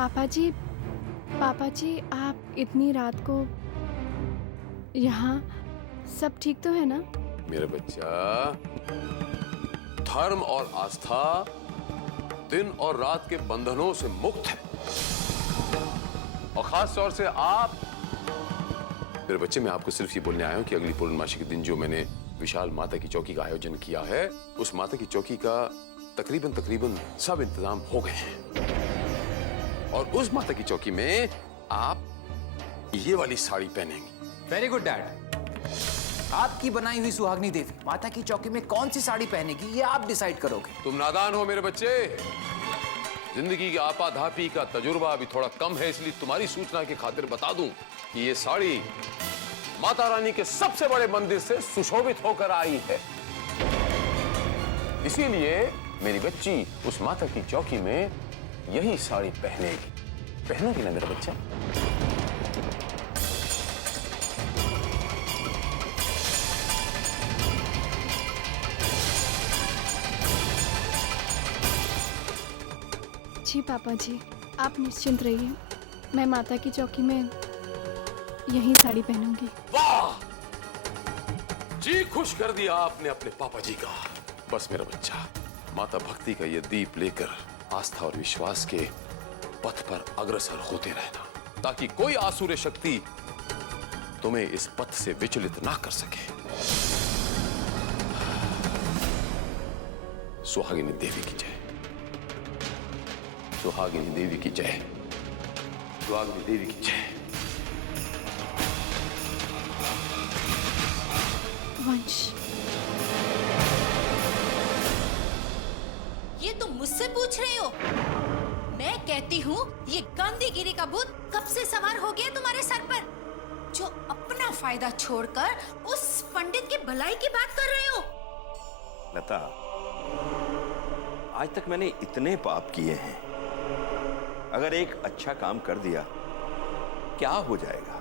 पापा जी, पापा जी, आप इतनी रात को यहाँ, सब ठीक तो है ना? मेरा बच्चा, धर्म और आस्था दिन और रात के बंधनों से मुक्त है। और खास तौर से आप मेरे बच्चे, मैं आपको सिर्फ ये बोलने आया हूं कि अगली पूर्णमासी के दिन जो मैंने विशाल माता की चौकी का आयोजन किया है, उस माता की चौकी का तकरीबन सब इंतजाम हो गए हैं। और उस माता की चौकी में आप ये वाली साड़ी पहनेंगी। Very good dad. आपकी बनाई हुई सुहागनी देवी माता की चौकी में कौन सी साड़ी पहनेगी ये आप डिसाइड करोगे। तुम नादान हो मेरे बच्चे। जिंदगी की आपाधापी का तजुर्बा अभी थोड़ा कम है, इसलिए तुम्हारी सूचना की खातिर बता दूं कि ये साड़ी माता रानी के सबसे बड़े मंदिर से सुशोभित होकर आई है। इसीलिए मेरी बच्ची उस माता की चौकी में यही साड़ी पहनेगी। पहनोगी ना मेरा बच्चा? जी पापा जी, आप निश्चिंत रहिए, मैं माता की चौकी में यही साड़ी पहनूंगी। वाह! जी खुश कर दिया आपने अपने पापा जी का। बस मेरा बच्चा, माता भक्ति का ये दीप लेकर आस्था और विश्वास के पथ पर अग्रसर होते रहना, ताकि कोई आसुरी शक्ति तुम्हें इस पथ से विचलित ना कर सके। सुहागिनी देवी की जय, सुहागिनी देवी की जय, सुहागिनी देवी की जय। वंश, ये तुम मुझसे पूछ रहे हो? मैं कहती हूँ ये गांधीगिरी का भूत कब से सवार हो गया तुम्हारे सर पर, जो अपना फायदा छोड़कर उस पंडित की भलाई की बात कर रहे हो। लता, आज तक मैंने इतने पाप किए हैं, अगर एक अच्छा काम कर दिया क्या हो जाएगा?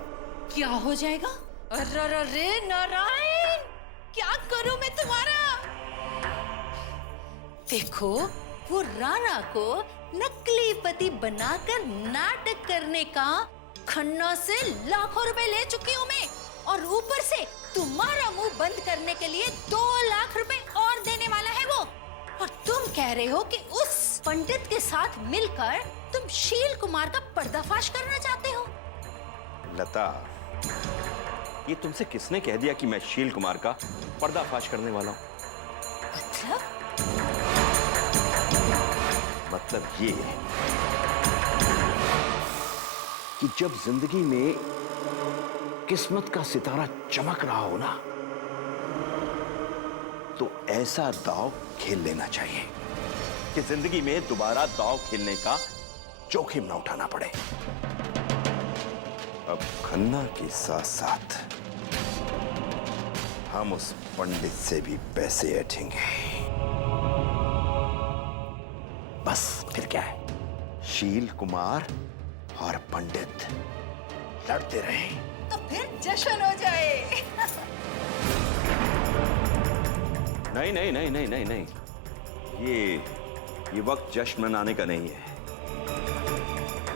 क्या हो जाएगा? अरे नारायण, क्या करूं मैं तुम्हारा? देखो, वो राणा को नकली पति बनाकर नाटक करने का खन्ना से लाखों रुपए ले चुकी हूँ मैं, और ऊपर से तुम्हारा मुंह बंद करने के लिए 2 लाख रुपए और देने वाला है वो। और तुम कह रहे हो कि उस पंडित के साथ मिलकर तुम शील कुमार का पर्दाफाश करना चाहते हो। लता, ये तुमसे किसने कह दिया कि मैं शील कुमार का पर्दाफाश करने वाला हूं? मतलब ये कि जब जिंदगी में किस्मत का सितारा चमक रहा हो ना, तो ऐसा दांव खेल लेना चाहिए कि जिंदगी में दोबारा दांव खेलने का जोखिम न उठाना पड़े। अब खन्ना के साथ साथ हम उस पंडित से भी पैसे ऐंठेंगे। बस फिर क्या है, शील कुमार और पंडित लड़ते रहे तो फिर जश्न हो जाए। नहीं नहीं नहीं नहीं नहीं नहीं, ये वक्त जश्न मनाने का नहीं है,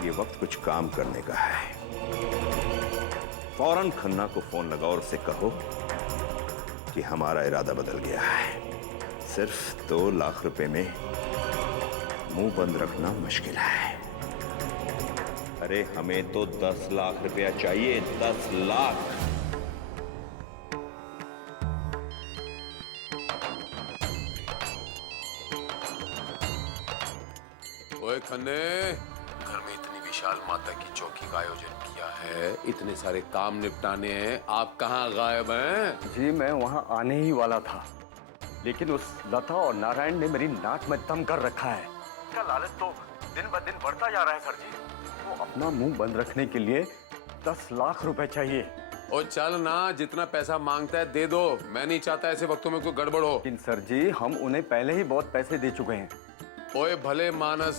ये वक्त कुछ काम करने का है। फौरन खन्ना को फोन लगाओ और उसे कहो कि हमारा इरादा बदल गया है। सिर्फ 2 लाख रुपए में मुंह बंद रखना मुश्किल है। अरे हमें तो 10 लाख रुपया चाहिए, 10 लाख। ओए खन्ने, घर में इतनी विशाल माता की चौकी का आयोजन किया है, इतने सारे काम निपटाने हैं, आप कहाँ गायब हैं? जी मैं वहाँ आने ही वाला था, लेकिन उस लता और नारायण ने मेरी नाक में दम कर रखा है। इसका लालच तो दिन ब दिन बढ़ता जा रहा है सर जी। तो अपना मुंह बंद रखने के लिए 10 लाख रुपए चाहिए। ओ चल ना, जितना पैसा मांगता है दे दो, मैं नहीं चाहता ऐसे वक्तों में कोई गड़बड़ हो। लेकिन सर जी, हम उन्हें पहले ही बहुत पैसे दे चुके हैं। ओए भले मानस,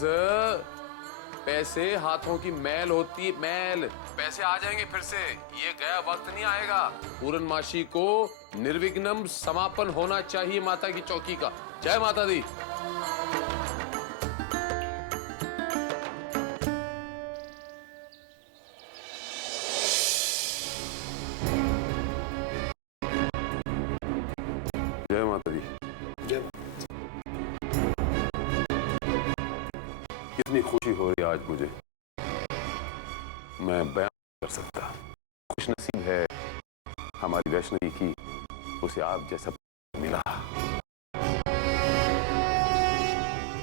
पैसे हाथों की मैल होती है, मैल। पैसे आ जाएंगे फिर से, ये गया वक्त नहीं आएगा। पूर्णमासी को निर्विघ्नम समापन होना चाहिए माता की चौकी का। जय माता दी। जय माता दी। कितनी खुशी हो रही है आज मुझे, मैं बयान नहीं कर सकता। खुशनसीब है हमारी वैष्णवी की, उसे आप जैसा मिला।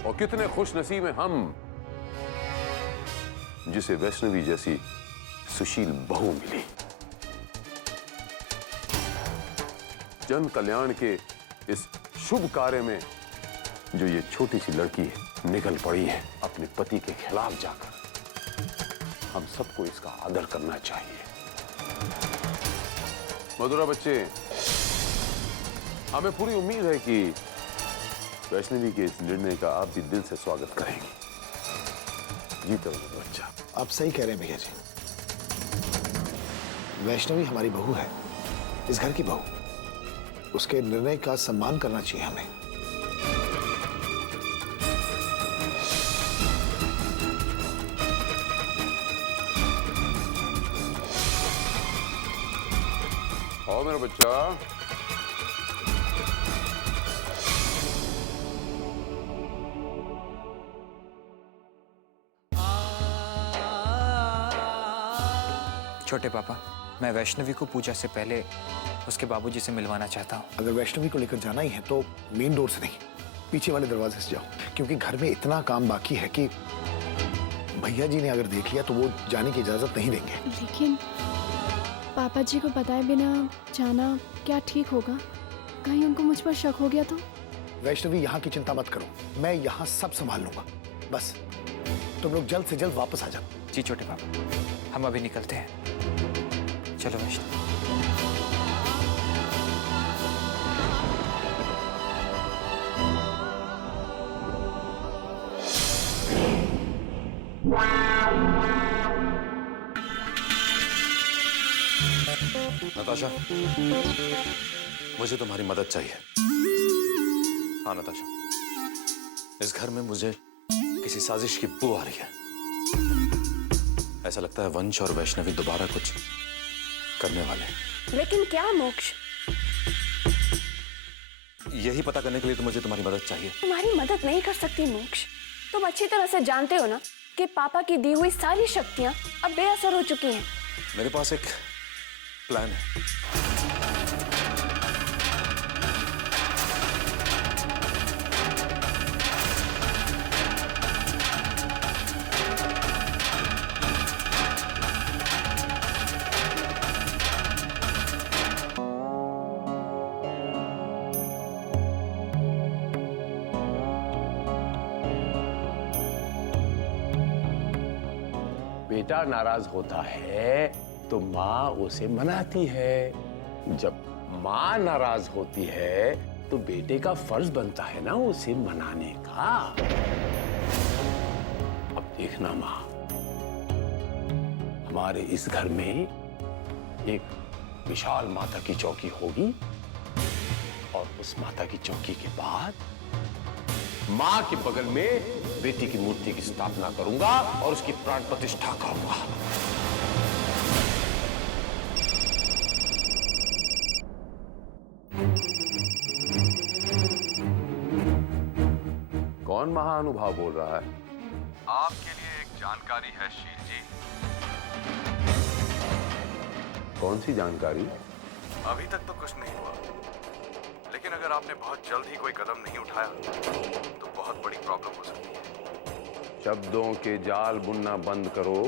और कितने खुशनसीब हैं हम जिसे वैष्णवी जैसी सुशील बहू मिली। जन कल्याण के इस शुभ कार्य में जो ये छोटी सी लड़की निकल पड़ी है अपने पति के खिलाफ जाकर, हम सबको इसका आदर करना चाहिए। मधुरा बच्चे, हमें पूरी उम्मीद है कि वैष्णवी के इस निर्णय का आप भी दिल से स्वागत करेंगे। जीतो बच्चा। आप सही कह रहे हैं भैया जी। वैष्णवी हमारी बहू है, इस घर की बहू। उसके निर्णय का सम्मान करना चाहिए हमें। आओ मेरा बच्चा। छोटे पापा, मैं वैष्णवी को पूजा से पहले उसके बाबूजी से मिलवाना चाहता हूँ। अगर वैष्णवी को लेकर जाना ही है तो मेन डोर से नहीं, पीछे वाले दरवाजे से जाओ, क्योंकि घर में इतना काम बाकी है कि भैया जी ने अगर देख लिया तो वो जाने की इजाजत नहीं देंगे। लेकिन पापा जी को बताए बिना जाना क्या ठीक होगा? कहीं उनको मुझ पर शक हो गया तो? वैष्णवी, यहाँ की चिंता मत करो, मैं यहाँ सब संभाल लूंगा। बस तुम लोग जल्द से जल्द वापस आ जाओ। जी छोटे पापा, हम अभी निकलते हैं। चलो वैष्णवी। नताशा, मुझे तुम्हारी मदद चाहिए। हाँ नताशा, इस घर में मुझे किसी साजिश की बू आ रही है। ऐसा लगता है वंश और वैष्णवी दोबारा कुछ करने वाले हैं। लेकिन क्या मोक्ष? यही पता करने के लिए तो मुझे तुम्हारी मदद चाहिए। तुम्हारी मदद नहीं कर सकती मोक्ष। तुम अच्छी तरह से जानते हो ना कि पापा की दी हुई सारी शक्तियां अब बेअसर हो चुकी हैं। मेरे पास एक प्लान है। बेटा नाराज होता है तो माँ उसे मनाती है। जब माँ नाराज होती है तो बेटे का फर्ज बनता है ना उसे मनाने का। अब देखना माँ, हमारे इस घर में एक विशाल माता की चौकी होगी और उस माता की चौकी के बाद माँ के बगल में बेटी की मूर्ति की स्थापना करूंगा और उसकी प्राण प्रतिष्ठा करूंगा। कौन महानुभाव बोल रहा है? आपके लिए एक जानकारी है शील जी। कौन सी जानकारी? अभी तक तो कुछ नहीं हुआ, लेकिन अगर आपने बहुत जल्द ही कोई कदम नहीं उठाया तो बहुत बड़ी प्रॉब्लम हो सकती है। शब्दों के जाल बुनना बंद करो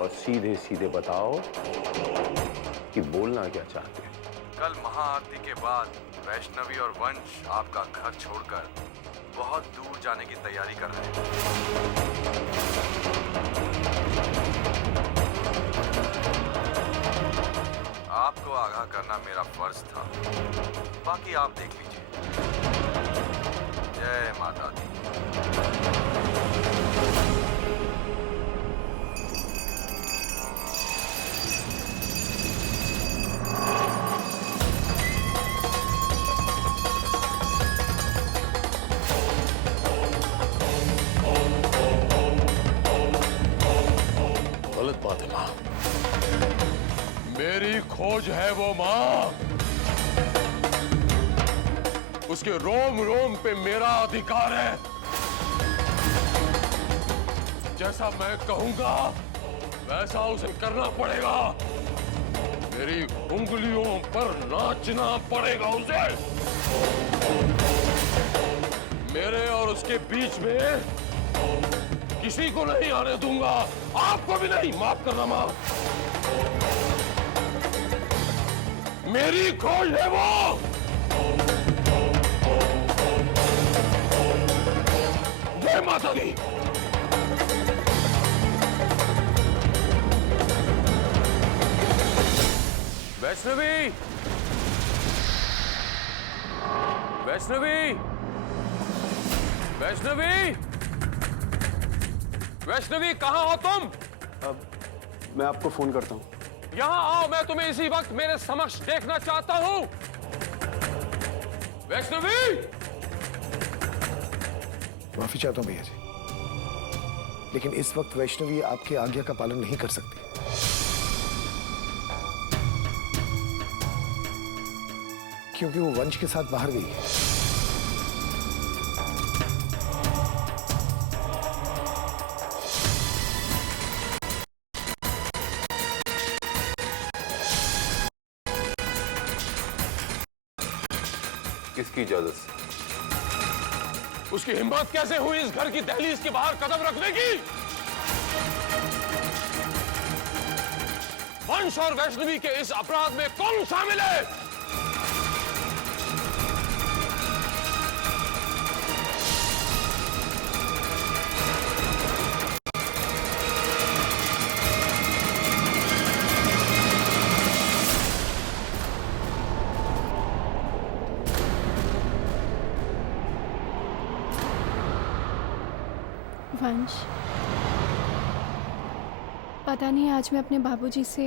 और सीधे सीधे बताओ कि बोलना क्या चाहते हैं। कल महाआरती के बाद वैष्णवी और वंश आपका घर छोड़कर बहुत दूर जाने की तैयारी कर रहे हैं। आपको आगाह करना मेरा फर्ज था, बाकी आप देख लीजिए। जय माता दी। गलत बात है माँ। मेरी खोज है वो माँ उसके रोम रोम पे मेरा अधिकार है। जैसा मैं कहूंगा वैसा उसे करना पड़ेगा। मेरी उंगलियों पर नाचना पड़ेगा उसे। मेरे और उसके बीच में किसी को नहीं आने दूंगा, आपको भी नहीं। माफ करना मां, मेरी खोज है वो। जय माता दी। वैष्णवी, वैष्णवी, वैष्णवी, वैष्णवी, कहां हो तुम? मैं आपको फोन करता हूं। यहां आओ, मैं तुम्हें इसी वक्त मेरे समक्ष देखना चाहता हूं। वैष्णवी! माफी चाहता हूं भैया जी, लेकिन इस वक्त वैष्णवी आपकी आज्ञा का पालन नहीं कर सकती। क्योंकि वो वंश के साथ बाहर गई है। किसकी इजाजत से? उसकी हिम्मत कैसे हुई इस घर की दहलीज के बाहर कदम रखने की? वंश और वैष्णवी के इस अपराध में कौन शामिल है? वंश, पता नहीं आज मैं अपने बाबूजी से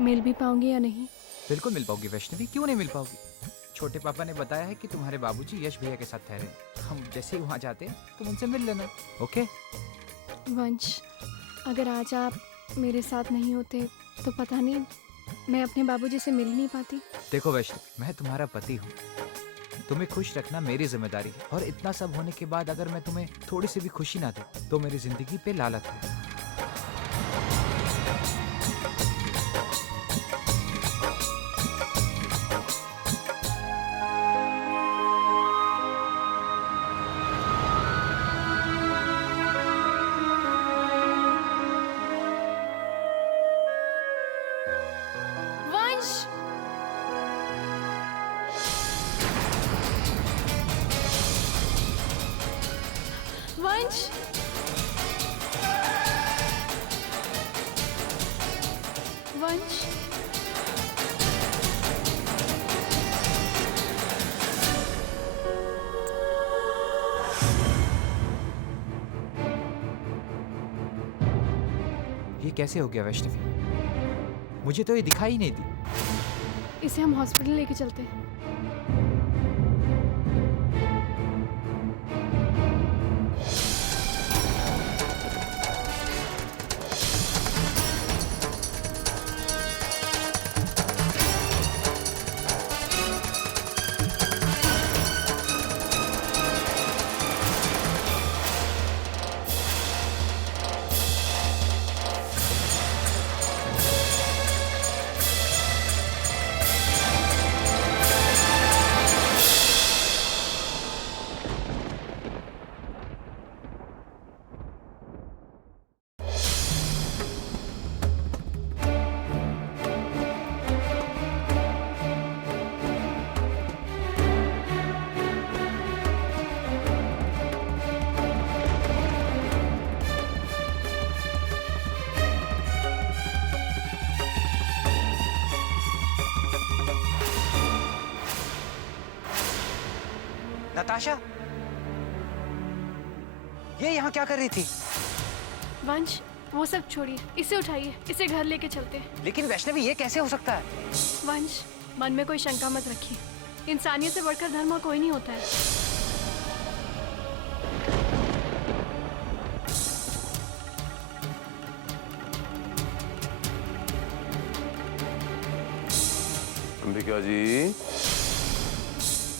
मिल भी पाऊंगी या नहीं। बिल्कुल मिल पाओगी वैष्णवी, क्यों नहीं मिल पाओगी? छोटे पापा ने बताया है कि तुम्हारे बाबूजी यश भैया के साथ ठहरे। हम जैसे ही वहाँ जाते तुम उनसे मिल लेना, ओके? वंश, अगर आज आप मेरे साथ नहीं होते तो पता नहीं मैं अपने बाबूजी से मिल नहीं पाती। देखो वैष्णवी, मैं तुम्हारा पति हूँ, तुम्हें खुश रखना मेरी जिम्मेदारी है। और इतना सब होने के बाद अगर मैं तुम्हें थोड़ी सी भी खुशी ना दूं तो मेरी जिंदगी पे लालत है। वंश, वंश, वंश, ये कैसे हो गया वैष्णवी? मुझे तो ये दिखाई नहीं दी। इसे हम हॉस्पिटल लेके चलते हैं। नताशा, ये यहाँ क्या कर रही थी? वंश, वो सब छोड़िए, इसे उठाइए, इसे घर लेके चलते हैं। लेकिन वैष्णवी, ये कैसे हो सकता है? वंश, मन में कोई शंका मत रखिए, इंसानियत से बढ़कर धर्म और कोई नहीं होता है। अंबिका जी,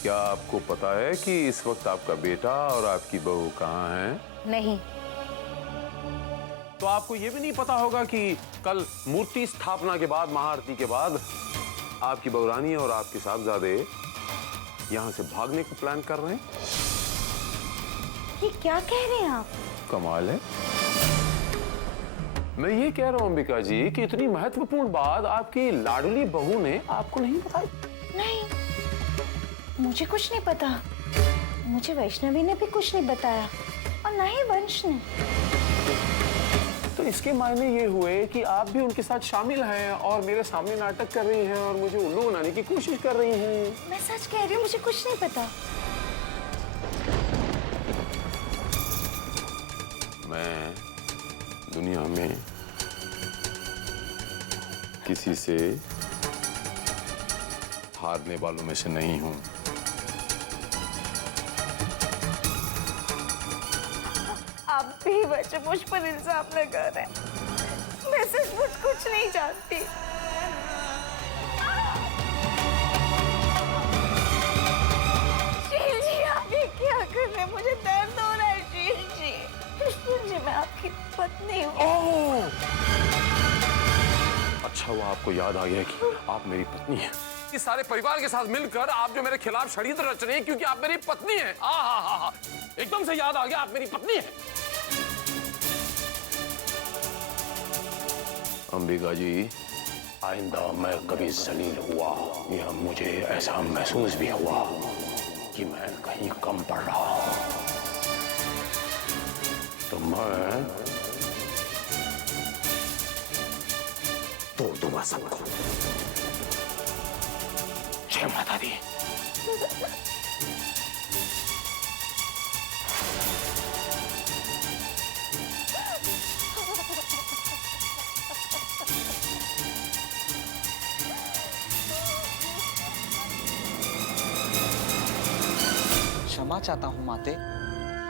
क्या आपको पता है कि इस वक्त आपका बेटा और आपकी बहू कहाँ हैं? नहीं। तो आपको यह भी नहीं पता होगा कि कल मूर्ति स्थापना के बाद, महाआरती के बाद, आपकी बहुरानी और आपके साहबजादे यहां से भागने को प्लान कर रहे हैं? ये क्या कह रहे हैं आप? कमाल है। मैं ये कह रहा हूं अंबिका जी कि इतनी महत्वपूर्ण बात आपकी लाडली बहू ने आपको नहीं बताई। नहीं, मुझे कुछ नहीं पता। मुझे वैष्णवी ने भी कुछ नहीं बताया और ना ही वंश ने। तो इसके मायने ये हुए कि आप भी उनके साथ शामिल हैं और मेरे सामने नाटक कर रही हैं और मुझे उल्लू बनाने की कोशिश कर रही हैं। मैं सच कह रही हूँ, मुझे कुछ नहीं पता। मैं दुनिया में किसी से हारने वालों में से नहीं हूं। आप भी वैसे मुझ पर इल्जाम लगा रहे हैं। मैं सचमुच कुछ नहीं जानती। शील जी, आप ये क्या कर रहे हैं? मुझे दर्द हो रहा है शील जी। शील जी, मैं आपकी पत्नी हूँ। अच्छा हुआ आपको याद आ गया कि आप मेरी पत्नी हैं। इस सारे परिवार के साथ मिलकर आप जो मेरे खिलाफ षड्यंत्र रच रहे हैं क्योंकि आप मेरी पत्नी हैं। हा, एकदम से याद आ गया, आप मेरी पत्नी हैं। अंबिका जी, आइंदा मैं कभी जलील हुआ या मुझे ऐसा महसूस भी हुआ कि मैं कहीं कम पड़ रहा हूं, तो मैं तोड़ दूंगा सबको। जय माता दी। क्षमा चाहता हूँ माते,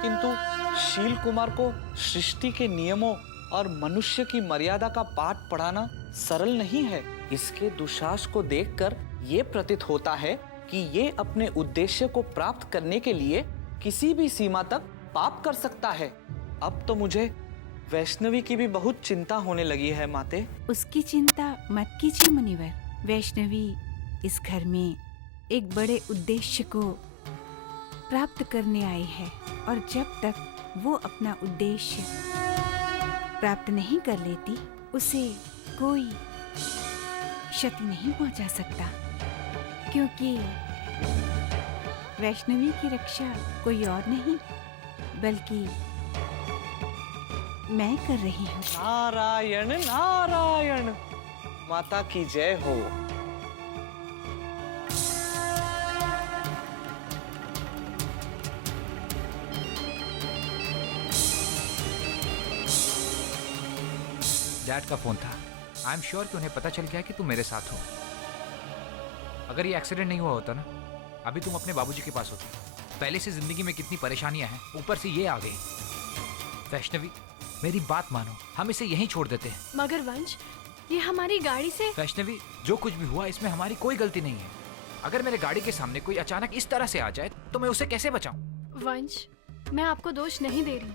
किंतु शील कुमार को सृष्टि के नियमों और मनुष्य की मर्यादा का पाठ पढ़ाना सरल नहीं है। इसके दुशास को देखकर ये प्रतीत होता है कि ये अपने उद्देश्य को प्राप्त करने के लिए किसी भी सीमा तक पाप कर सकता है। अब तो मुझे वैष्णवी की भी बहुत चिंता होने लगी है माते। उसकी चिंता मत कीजिए मुनिवर। वैष्णवी इस घर में एक बड़े उद्देश्य को प्राप्त करने आई है और जब तक वो अपना उद्देश्य प्राप्त नहीं कर लेती, उसे कोई क्षति नहीं पहुंचा सकता, क्योंकि वैष्णवी की रक्षा कोई और नहीं बल्कि मैं कर रही हूँ। नारायण नारायण, माता की जय हो। डैड का फोन था। आई एम श्योर कि उन्हें पता चल गया कि तुम मेरे साथ हो। अगर ये एक्सीडेंट नहीं हुआ होता ना, अभी तुम अपने बाबूजी के पास होती। पहले से जिंदगी में कितनी परेशानियां हैं, ऊपर से ये आ गई। वैष्णवी, मेरी बात मानो, हम इसे यहीं छोड़ देते हैं। मगर वंश, ये हमारी गाड़ी से। वैष्णवी, जो कुछ भी हुआ इसमें हमारी कोई गलती नहीं है। अगर मेरे गाड़ी के सामने कोई अचानक इस तरह से आ जाए तो मैं उसे कैसे बचाऊं? वंश, मैं आपको दोष नहीं दे रही,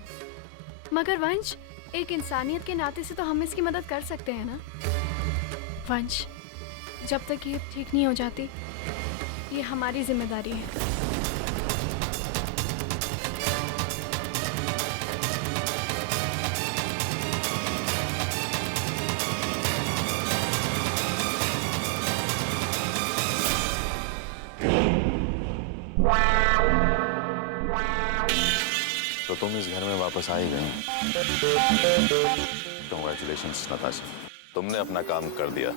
मगर वंश, एक इंसानियत के नाते से तो हम इसकी मदद कर सकते हैं ना। वंश, जब तक ये ठीक नहीं हो जाती, ये हमारी जिम्मेदारी है। तो तुम इस घर में वापस आ ही गई। कांग्रेचुलेशंस नताशा, तुमने अपना काम कर दिया।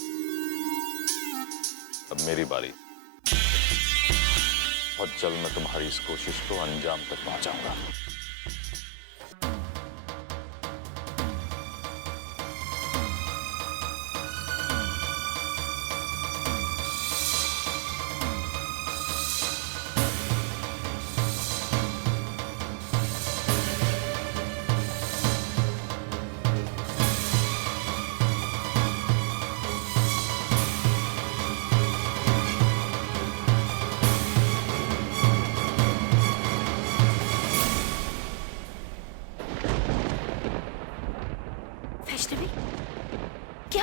अब मेरी बारी। बहुत जल्द मैं तुम्हारी इस कोशिश को अंजाम तक पहुंचाऊंगा।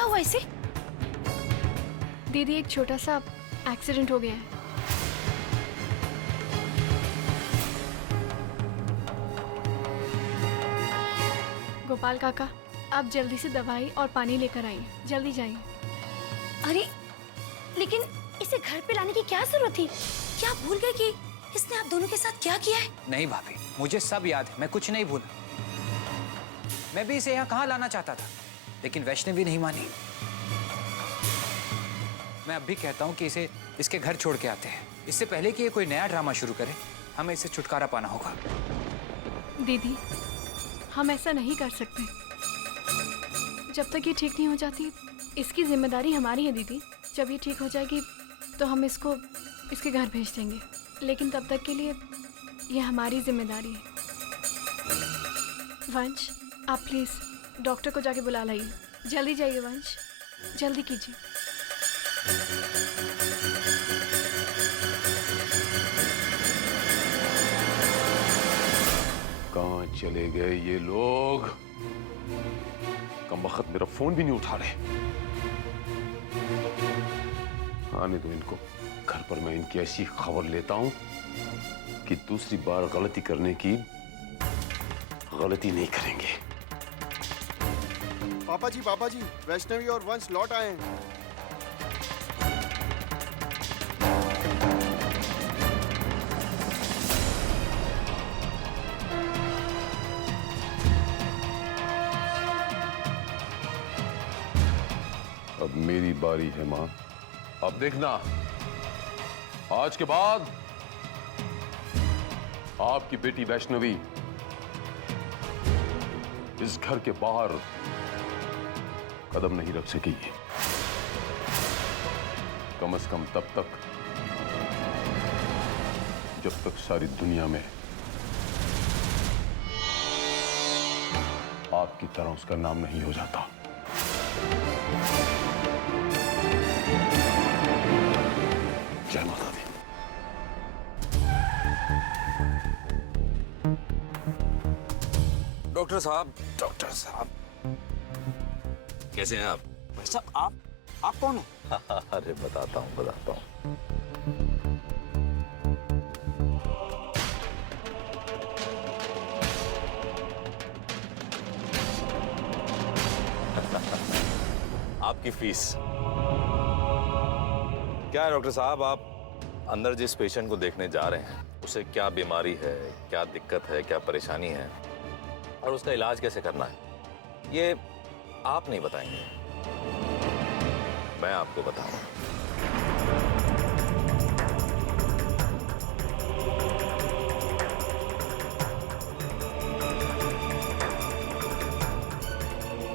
हुआ इसे? दीदी एक छोटा सा एक्सीडेंट हो गया है। गोपाल काका, आप जल्दी से दवाई और पानी लेकर आइए, जल्दी जाइए। अरे लेकिन इसे घर पे लाने की क्या जरूरत थी? क्या भूल गए कि इसने आप दोनों के साथ क्या किया है? नहीं भाभी, मुझे सब याद है, मैं कुछ नहीं भूला। मैं भी इसे यहाँ कहाँ लाना चाहता था, लेकिन वैष्णवी नहीं मानी। मैं अब भी कहता हूँ कि इसे इसके घर छोड़ के आते हैं। इससे पहले कि ये कोई नया ड्रामा शुरू करे, हमें इसे छुटकारा पाना होगा। दीदी, हम ऐसा नहीं कर सकते। जब तक ये ठीक नहीं हो जाती, इसकी जिम्मेदारी हमारी है दीदी। जब ये ठीक हो जाएगी तो हम इसको इसके घर भेज देंगे, लेकिन तब तक के लिए ये हमारी जिम्मेदारी है। वंश, आप प्लीज डॉक्टर को जाके बुला लाइए। जल्दी जाइए वंश, जल्दी कीजिए। कहाँ चले गए ये लोग? कमबख्त मेरा फोन भी नहीं उठा रहे। आने दो इनको, घर पर मैं इनकी ऐसी खबर लेता हूं कि दूसरी बार गलती करने की गलती नहीं करेंगे। पापा जी, वैष्णवी और वंश लौट आए हैं। अब मेरी बारी है मां। अब देखना, आज के बाद आपकी बेटी वैष्णवी इस घर के बाहर कदम नहीं रख सकेगी, कम से कम तब तक जब तक सारी दुनिया में आपकी तरह उसका नाम नहीं हो जाता। जय माता दी। डॉक्टर साहब कैसे हैं आप? भाई साहब, आप कौन हो? अरे बताता हूँ। आपकी फीस क्या है डॉक्टर साहब? आप अंदर जिस पेशेंट को देखने जा रहे हैं, उसे क्या बीमारी है, क्या दिक्कत है, क्या परेशानी है और उसका इलाज कैसे करना है, ये आप नहीं बताएंगे, मैं आपको बताऊंगा।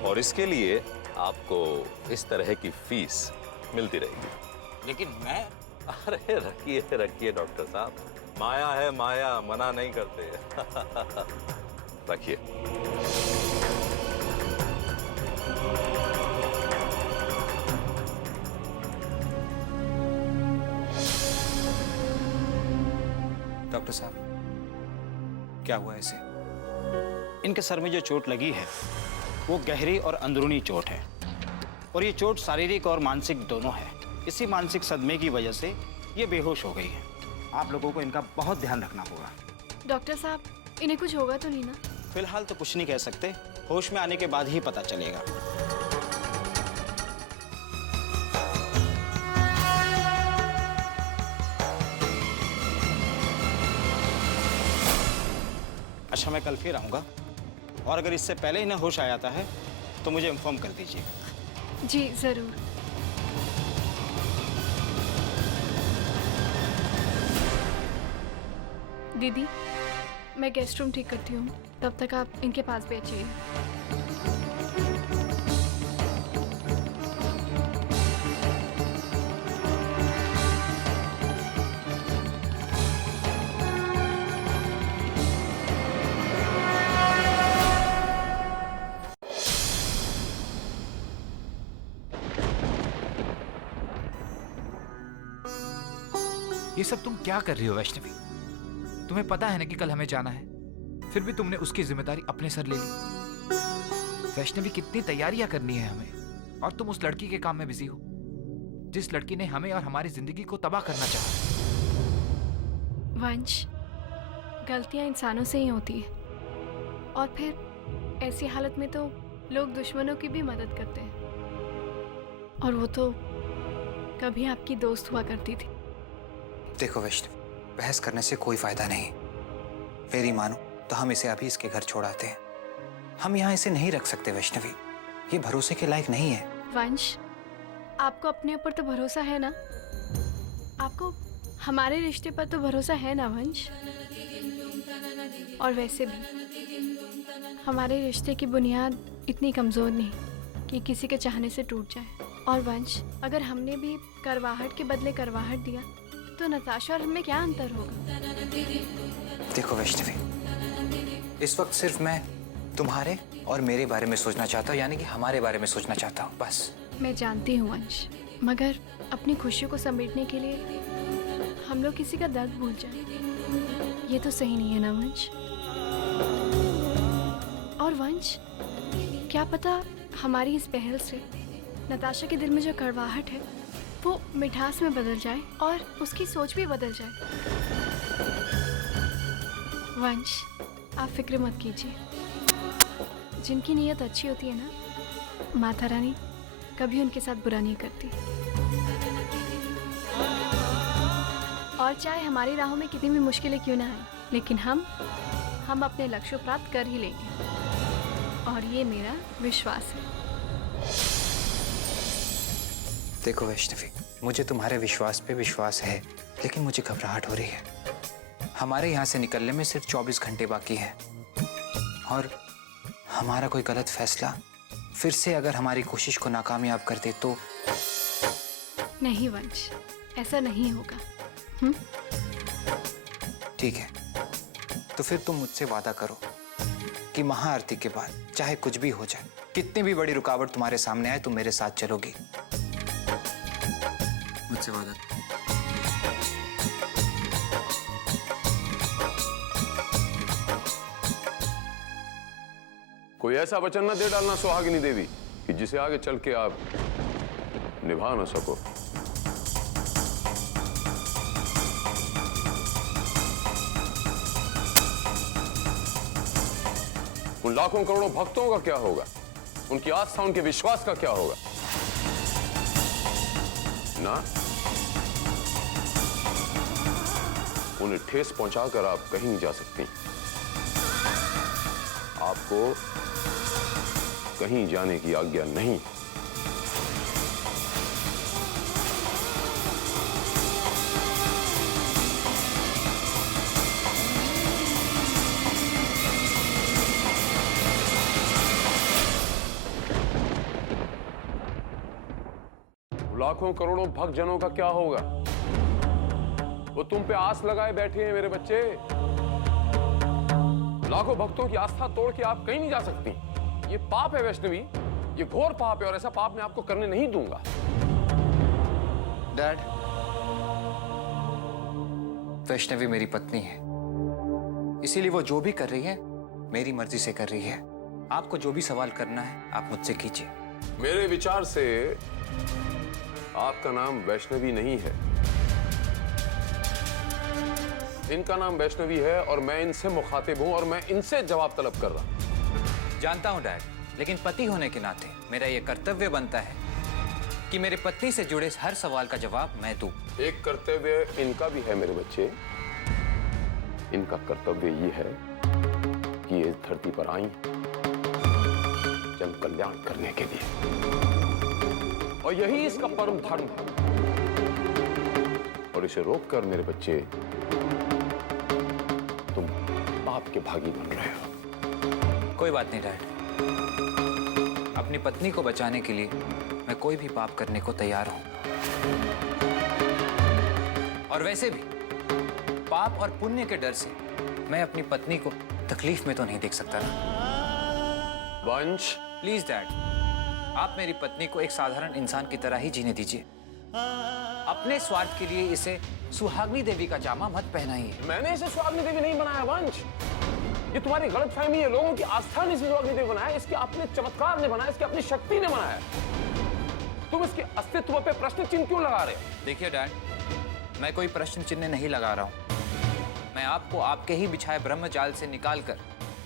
और इसके लिए आपको इस तरह की फीस मिलती रहेगी। लेकिन मैं अरे रखिए डॉक्टर साहब, माया है माया, मना नहीं करते। रखिए। डॉक्टर साहब, क्या हुआ इसे? इनके सर में जो चोट लगी है वो गहरी और अंदरूनी चोट है, और ये चोट शारीरिक और मानसिक दोनों है। इसी मानसिक सदमे की वजह से ये बेहोश हो गई है। आप लोगों को इनका बहुत ध्यान रखना होगा। डॉक्टर साहब, इन्हें कुछ होगा तो नहीं ना? फिलहाल तो कुछ नहीं कह सकते, होश में आने के बाद ही पता चलेगा। अच्छा, मैं कल फिर आऊंगा, और अगर इससे पहले इन्हें होश आ जाता है तो मुझे इन्फॉर्म कर दीजिएगा। जी जरूर। दीदी, मैं गेस्ट रूम ठीक करती हूँ, तब तक आप इनके पास बैठिए। ये सब तुम क्या कर रही हो वैष्णवी? तुम्हें पता है ना कि कल हमें जाना है, फिर भी तुमने उसकी जिम्मेदारी अपने सर ले ली। वैष्णवी, कितनी तैयारियां करनी है हमें, और तुम उस लड़की के काम में बिजी हो, जिस लड़की ने हमें और हमारी जिंदगी को तबाह करना चाहा। वंश, गलतियां इंसानों से ही होती है और फिर ऐसी हालत में तो लोग दुश्मनों की भी मदद करते हैं, और वो तो कभी आपकी दोस्त हुआ करती थी। देखो वैष्णवी, बहस करने से कोई फायदा नहीं। मेरी मानो तो हम इसे अभी इसके घर छोड़ आते हैं। हम यहाँ इसे नहीं रख सकते वैष्णवी, ये भरोसे के लायक नहीं है। वंश, आपको अपने ऊपर तो भरोसा है ना? आपको हमारे रिश्ते पर तो भरोसा है ना वंश? और वैसे भी हमारे रिश्ते की बुनियाद इतनी कमज़ोर नहीं कि किसी के चाहने से टूट जाए। और वंश, अगर हमने भी करवाहट के बदले करवाहट दिया तो नताशा और हमें क्या अंतर होगा? देखो वैष्णवी, इस वक्त सिर्फ मैं तुम्हारे और मेरे बारे में सोचना चाहता हूँ, यानी कि हमारे बारे में सोचना चाहता हूँ, बस। मैं जानती हूँ वंश, मगर अपनी खुशियों को समेटने के लिए हम लोग किसी का दर्द भूल जाएं, ये तो सही नहीं है ना वंश? और वंश, क्या पता हमारी इस पहल से नताशा के दिल में जो कड़वाहट है वो मिठास में बदल जाए और उसकी सोच भी बदल जाए। वंश, आप फिक्र मत कीजिए। जिनकी नीयत अच्छी होती है ना, माता रानी कभी उनके साथ बुरा नहीं करती। और चाहे हमारी राहों में कितनी भी मुश्किलें क्यों ना आए, लेकिन हम अपने लक्ष्य को प्राप्त कर ही लेंगे, और ये मेरा विश्वास है। देखो वैष्णवी, मुझे तुम्हारे विश्वास पे विश्वास है, लेकिन मुझे घबराहट हो रही है। हमारे यहाँ से निकलने में सिर्फ 24 घंटे बाकी है, और हमारा कोई गलत फैसला फिर से अगर हमारी कोशिश को नाकामयाब कर दे तो। नहीं वंश, ऐसा नहीं होगा। ठीक है, तो फिर तुम मुझसे वादा करो कि महाआरती के बाद चाहे कुछ भी हो जाए, कितनी भी बड़ी रुकावट तुम्हारे सामने आए, तुम मेरे साथ चलोगी। मुझसे वादा। कोई ऐसा वचन न दे डालना सुहागिनी देवी कि जिसे आगे चल के आप निभा न सको। उन लाखों करोड़ों भक्तों का क्या होगा? उनकी आस्था, उनके विश्वास का क्या होगा? ना, उन्हें ठेस पहुंचाकर आप कहीं नहीं जा सकती। आपको कहीं जाने की आज्ञा नहीं। लाखों करोड़ों भक्त जनों का क्या होगा? वो तुम पे आस लगाए बैठे हैं मेरे बच्चे। लाखों भक्तों की आस्था तोड़ के आप कहीं नहीं जा सकती। ये पाप है वैष्णवी, ये घोर पाप है, और ऐसा पाप मैं आपको करने नहीं दूंगा। डैड, वैष्णवी मेरी पत्नी है, इसीलिए वो जो भी कर रही है मेरी मर्जी से कर रही है। आपको जो भी सवाल करना है आप मुझसे कीजिए। मेरे विचार से आपका नाम वैष्णवी नहीं है, इनका नाम वैष्णवी है, और मैं इनसे मुखातिब हूं और मैं इनसे जवाब तलब कर रहा हूं। जानता हूं डैड, लेकिन पति होने के नाते मेरा यह कर्तव्य बनता है कि मेरे पत्नी से जुड़े हर सवाल का जवाब मैं दूं। एक कर्तव्य इनका भी है मेरे बच्चे। इनका कर्तव्य ये है कि इस धरती पर आई जन कल्याण करने के लिए, और यही इसका परम धर्म है। और इसे रोककर मेरे बच्चे तुम पाप के भागी बन रहे हो। कोई बात नहीं डैड, अपनी पत्नी को बचाने के लिए मैं कोई भी पाप करने को तैयार हूं। और वैसे भी पाप और पुण्य के डर से मैं अपनी पत्नी को तकलीफ में तो नहीं देख सकता ना। वंश, प्लीज डैड, आप मेरी पत्नी को एक साधारण इंसान की तरह ही जीने दीजिए। अपने स्वार्थ के लिए इसे सुहागिनी देवी का जामा मत पहनाइए। मैंने इसे सुहागिनी देवी नहीं बनाया वंश, ये तुम्हारी गलतफहमी है। लोगों की आस्था ने इसे सुहागिनी देवी बनाया, इसके अपने चमत्कार ने बनाया, इसकी अपनी शक्ति ने बनाया। तुम इसके अस्तित्व पे प्रश्न चिन्ह क्यों लगा रहे हो? देखिए डैड, मैं कोई प्रश्न चिन्ह नहीं लगा रहा हूं। मैं आपको आपके ही बिछाए ब्रह्मजाल से निकालकर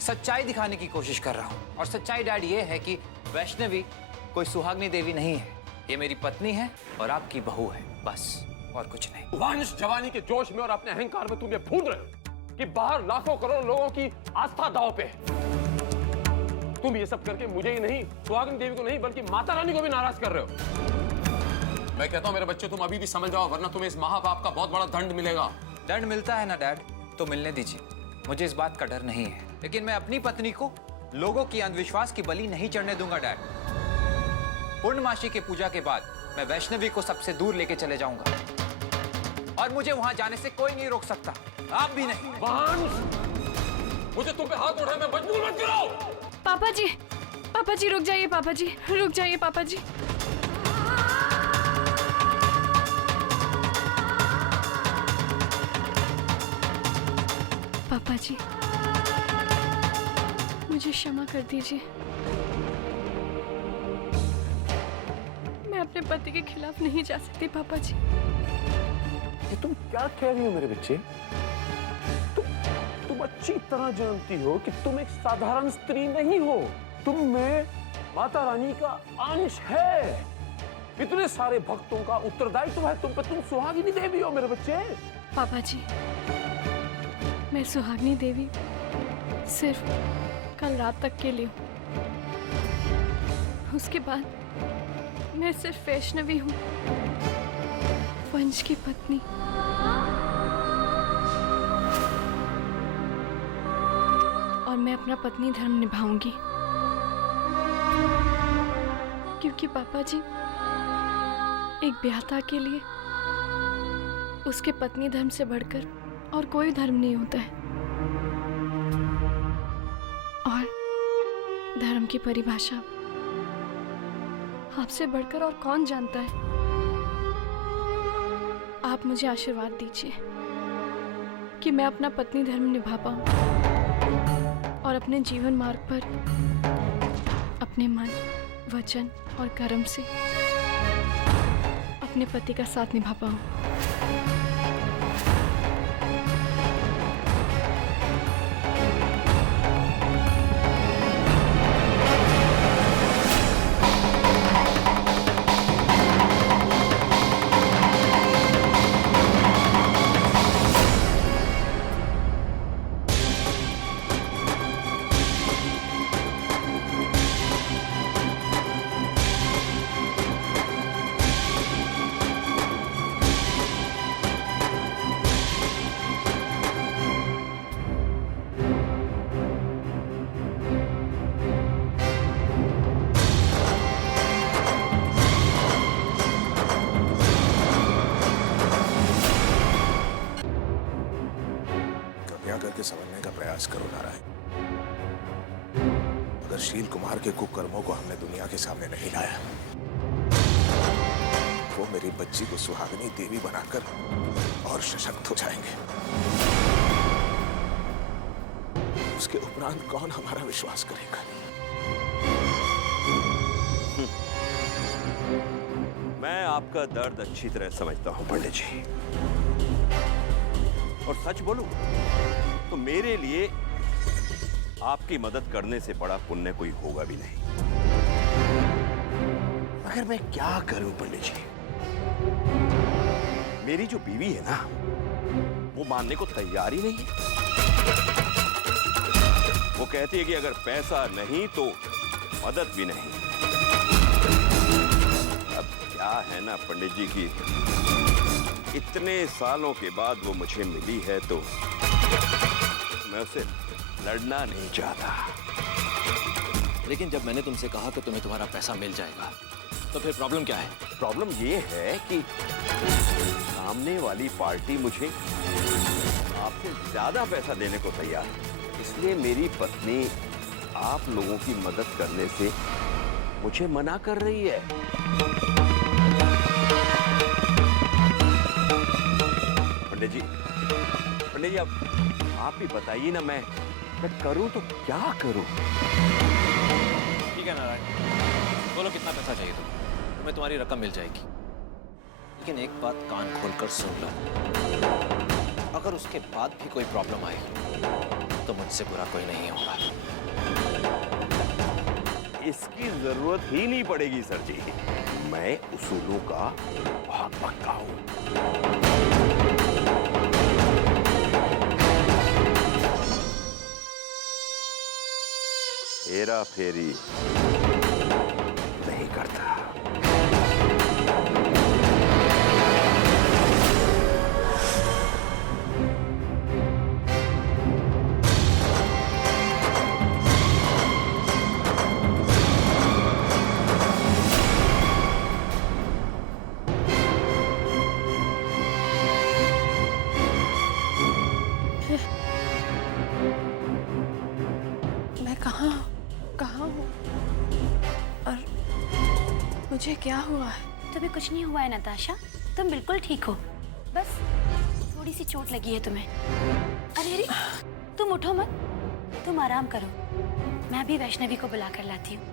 सच्चाई दिखाने की कोशिश कर रहा हूं। और सच्चाई डैड ये है कि वैष्णवी कोई सुहागनी देवी नहीं है। ये मेरी पत्नी है और आपकी बहू है, बस और कुछ नहीं। वंश जवानी के जोश में और अपने अहंकार में तुम ये भूल रहे हो कि बाहर लाखों करोड़ लोगों की आस्था दांव पे है। तुम ये सब करके मुझे ही नहीं, सुहागनी देवी को नहीं, बल्कि माता रानी को भी नाराज कर रहे हो। मैं कहता हूं मेरे बच्चे, तुम अभी भी समझ जाओ, वरना तुम्हें इस महापाप का बहुत बड़ा दंड मिलेगा। दंड मिलता है ना डैड, तो मिलने दीजिए, मुझे इस बात का डर नहीं है। लेकिन मैं अपनी पत्नी को लोगों की अंधविश्वास की बलि नहीं चढ़ने दूंगा डैड। पूर्णमासी के पूजा के बाद मैं वैष्णवी को सबसे दूर लेके चले जाऊंगा और मुझे वहां जाने से कोई नहीं रोक सकता, आप भी नहीं। वंश, मुझे तुम पे हाथ उठाने में मजबूर मत करो। पापा जी रुक जाइए, पापा जी रुक जाइए, पापा जी। पापा जी, मुझे क्षमा कर दीजिए। मैं अपने पति के खिलाफ नहीं जा सकती पापा जी। ये तुम क्या कह रही हो मेरे बच्चे? तुम अच्छी तरह जानती हो कि तुम एक साधारण स्त्री नहीं हो। तुम में माता रानी का अंश है। इतने सारे भक्तों का उत्तरदायित्व है तुम पे। तुम सुहागिनी देवी हो मेरे बच्चे। पापा जी, मैं सुहागिनी देवी सिर्फ कल रात तक के लिए हूँ। उसके बाद मैं सिर्फ वैष्णवी हूँ, वंश की पत्नी। और मैं अपना पत्नी धर्म निभाऊंगी, क्योंकि पापा जी, एक ब्याहता के लिए उसके पत्नी धर्म से बढ़कर और कोई धर्म नहीं होता है। और धर्म की परिभाषा आपसे बढ़कर और कौन जानता है। आप मुझे आशीर्वाद दीजिए कि मैं अपना पत्नी धर्म निभा पाऊं और अपने जीवन मार्ग पर अपने मन, वचन और कर्म से अपने पति का साथ निभा पाऊं। करके समझने का प्रयास करो नारायण। अगर शील कुमार के कुकर्मों को हमने दुनिया के सामने नहीं लाया, वो मेरी बच्ची को सुहागिनी देवी बनाकर और सशक्त हो जाएंगे। उसके उपरांत कौन हमारा विश्वास करेगा? मैं आपका दर्द अच्छी तरह समझता हूं पंडित जी, और सच बोलूं तो मेरे लिए आपकी मदद करने से बड़ा पुण्य कोई होगा भी नहीं। मगर मैं क्या करूं पंडित जी? मेरी जो बीवी है ना, वो मानने को तैयार ही नहीं है। वो कहती है कि अगर पैसा नहीं तो मदद भी नहीं। अब क्या है ना पंडित जी की इतने सालों के बाद वो मुझे मिली है तो मैं उसे लड़ना नहीं चाहता। लेकिन जब मैंने तुमसे कहा कि तुम्हें तुम्हारा पैसा मिल जाएगा, तो फिर प्रॉब्लम क्या है? प्रॉब्लम ये है कि सामने वाली पार्टी मुझे आपसे ज्यादा पैसा देने को तैयार है। इसलिए मेरी पत्नी आप लोगों की मदद करने से मुझे मना कर रही है। पंडित जी अब आप ही बताइए ना, मैं करूं तो क्या करूं? ठीक है नारायण, बोलो कितना पैसा चाहिए तुम्हें? तुम्हें तुम्हारी रकम मिल जाएगी। लेकिन एक बात कान खोलकर सुन लो, अगर उसके बाद भी कोई प्रॉब्लम आई तो मुझसे बुरा कोई नहीं होगा। इसकी जरूरत ही नहीं पड़ेगी सर जी, मैं उसूलों का बहुत पक्का हूं। हेरा फेरी नहीं करता। मैं कहाँ हूँ और मुझे क्या हुआ है? तुम्हें कुछ नहीं हुआ है नताशा, तुम बिल्कुल ठीक हो। बस थोड़ी सी चोट लगी है तुम्हें। अरे अरे, तुम उठो मत, तुम आराम करो। मैं अभी वैष्णवी को बुला कर लाती हूँ।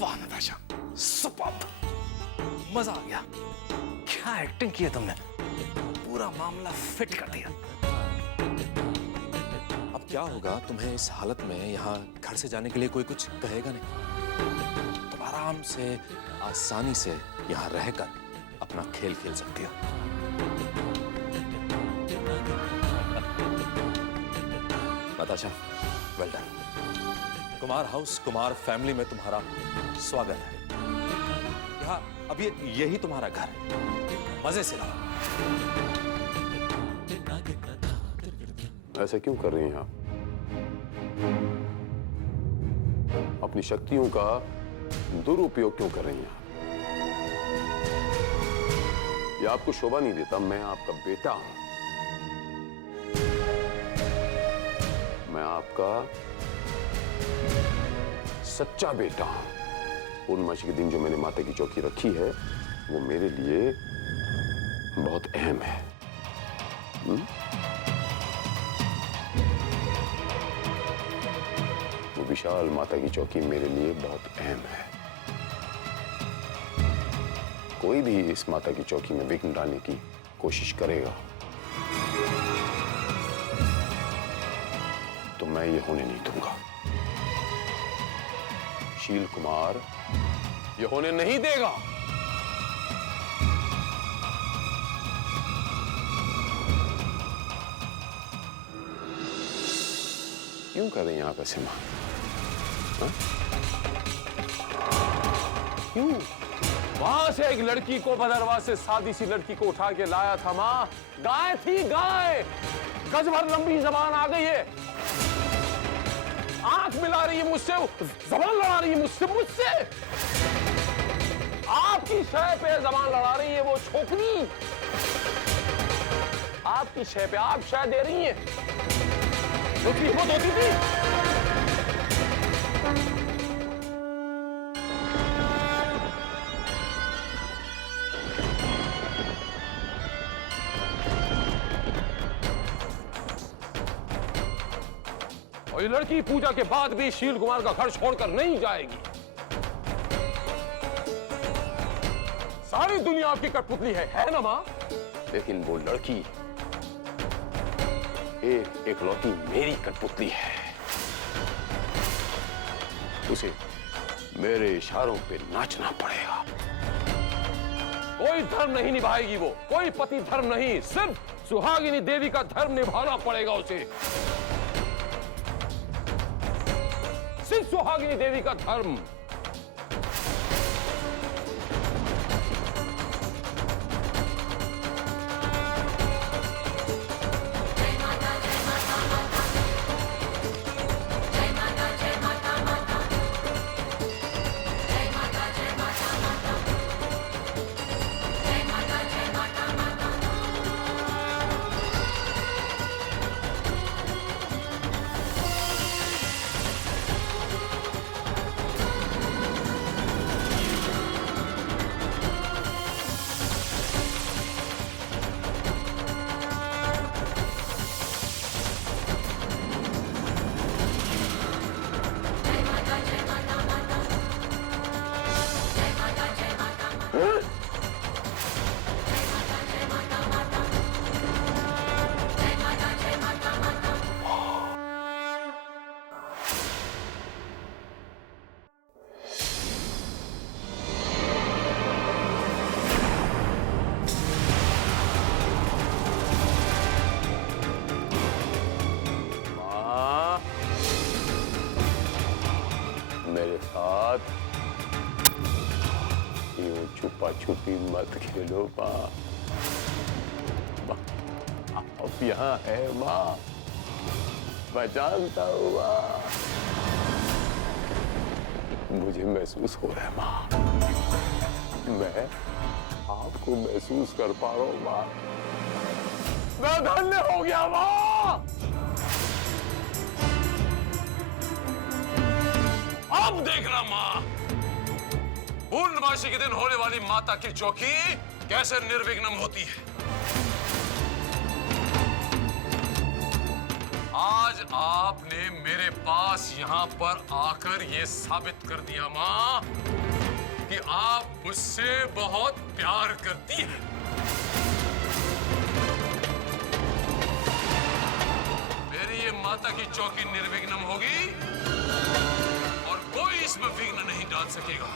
वाह नताशा, सुपर्ब, मजा आ गया। क्या एक्टिंग की है तुमने, पूरा मामला फिट कर दिया। अब क्या होगा, तुम्हें इस हालत में यहाँ घर से जाने के लिए कोई कुछ कहेगा नहीं। तुम आराम से आसानी से यहाँ रहकर अपना खेल खेल सकती हो। Natasha, well done. Kumar house, Kumar family में तुम्हारा स्वागत है। यहाँ अब यही तुम्हारा घर है, मजे से रहो। ऐसा क्यों कर रही हैं आप? अपनी शक्तियों का दुरुपयोग क्यों कर रही हैं आप? ये आपको शोभा नहीं देता। मैं आपका बेटा हूं, मैं आपका सच्चा बेटा हूं। पूर्णमासी के दिन जो मैंने माता की चौकी रखी है वो मेरे लिए बहुत अहम है। वो विशाल माता की चौकी मेरे लिए बहुत अहम है। कोई भी इस माता की चौकी में विघ्न डालने की कोशिश करेगा तो मैं ये होने नहीं दूंगा। शील कुमार ये होने नहीं देगा। क्यों कर रही हैं आप ऐसे मां? क्यों? वहां से एक लड़की को, बदरवा से सादी सी लड़की को उठा के लाया था मां। गाय थी गाय, गज भर लंबी जबान आ गई है, आंख मिला रही है मुझसे, जबान लड़ा रही है मुझसे। आपकी शय पे जबान लड़ा रही है वो छोकरी। आपकी शय पे आप शय दे रही हैं। वो होती थी। और ये लड़की पूजा के बाद भी शील कुमार का घर छोड़कर नहीं जाएगी। सारी दुनिया आपकी कठपुतली है ना मां? लेकिन वो लड़की एकलौती मेरी कठपुतली है। उसे मेरे इशारों पे नाचना पड़ेगा। कोई धर्म नहीं निभाएगी वो, कोई पति धर्म नहीं, सिर्फ सुहागिनी देवी का धर्म निभाना पड़ेगा उसे। सिर्फ सुहागिनी देवी का धर्म। छुपा छुपी मत खेलो माँ। अब यहाँ है माँ, मैं जानता हूँ माँ। मुझे महसूस हो रहा है माँ, मैं आपको महसूस कर पा रहा हूँ माँ। मैं धन्य हो गया माँ। अब देखना माँ, पूर्णमासी के दिन होने वाली माता की चौकी कैसे निर्विघ्न होती है। आज आपने मेरे पास यहाँ पर आकर ये साबित कर दिया माँ कि आप मुझसे बहुत प्यार करती हैं। मेरी ये माता की चौकी निर्विघ्न होगी और कोई इसमें विघ्न नहीं डाल सकेगा।